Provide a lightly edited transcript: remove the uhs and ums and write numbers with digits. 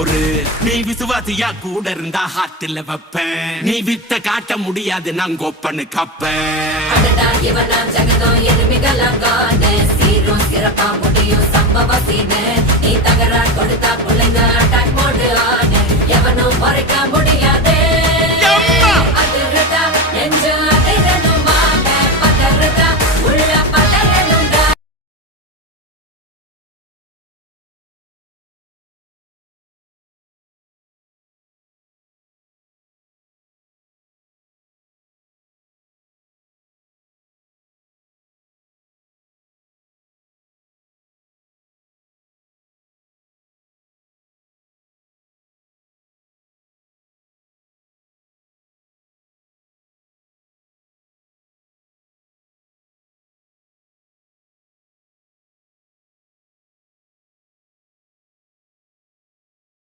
பொறு. நீ விசுவாசியா கூட இருந்தா ஹார்ட்ல வைப்பேன். நீ வித்த காட்ட முடியாது நான் கோப்பனு கப்பேன். ஜகதம் எருமிகளாங்கான சீரும் சிறப்பா முடியும் சம்பவ சீனு. நீ தகரா கொடுத்தா பிள்ளைங்க